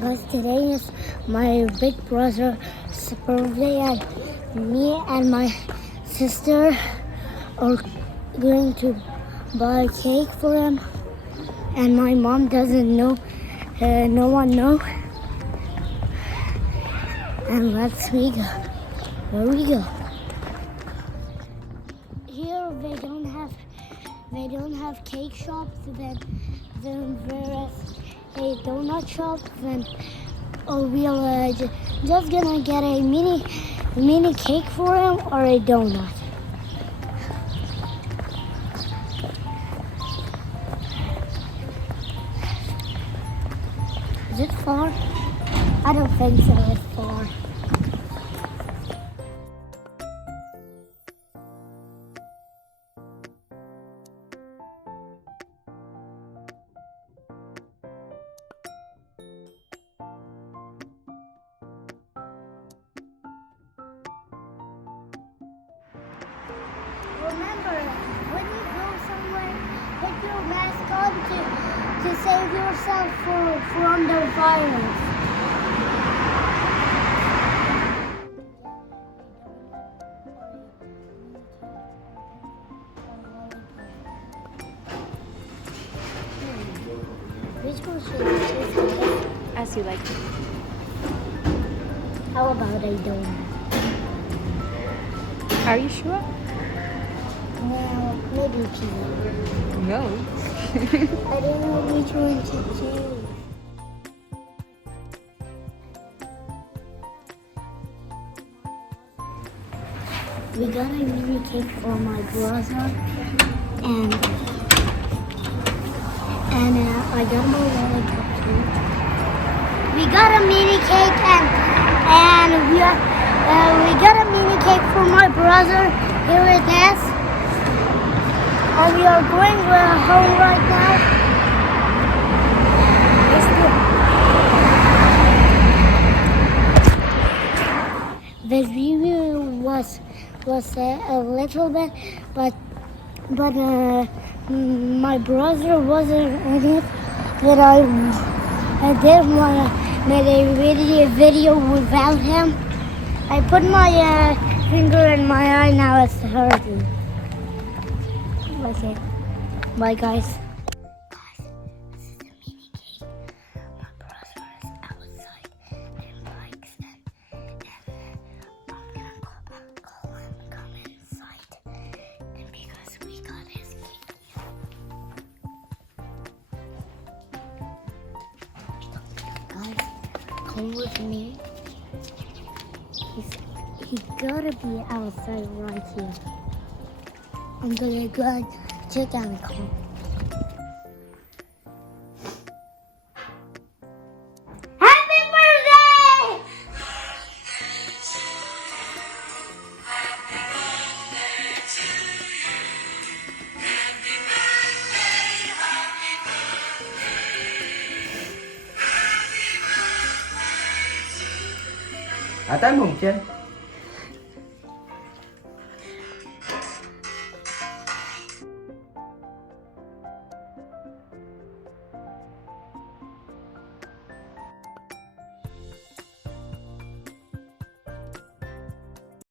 Guys, today is my big brother's birthday, and me and my sister are going to buy cake for him. And my mom doesn't know, no one know. And let's we go. Where we go? Here they don't have cake shops. Then there is a donut shop. Then we'll just gonna get a mini cake for him or a donut. Is it far? I don't think so. It's far. Remember, when you go somewhere, put your mask on to save yourself from the virus. Which one should we choose? As you like. How about a donut? Are you sure? No, maybe pizza. No. I don't know which one to choose. We got a mini cake for my brother, and I got my lollipop too. We got a mini cake and we got a mini cake for my brother. Here it is. And we are going home right now. The review was a little bit, but my brother wasn't in it. But I did made a video without him. I put my finger in my eye, now it's hurting. Okay. Bye, guys. Guys, this is the mini cake. My brother is outside and likes it. And I'm gonna call him, come inside. And because we got his cake. Guys, come with me. He gotta be outside right here. I'm gonna go and check out the car. Happy birthday! À tới mùng chưa?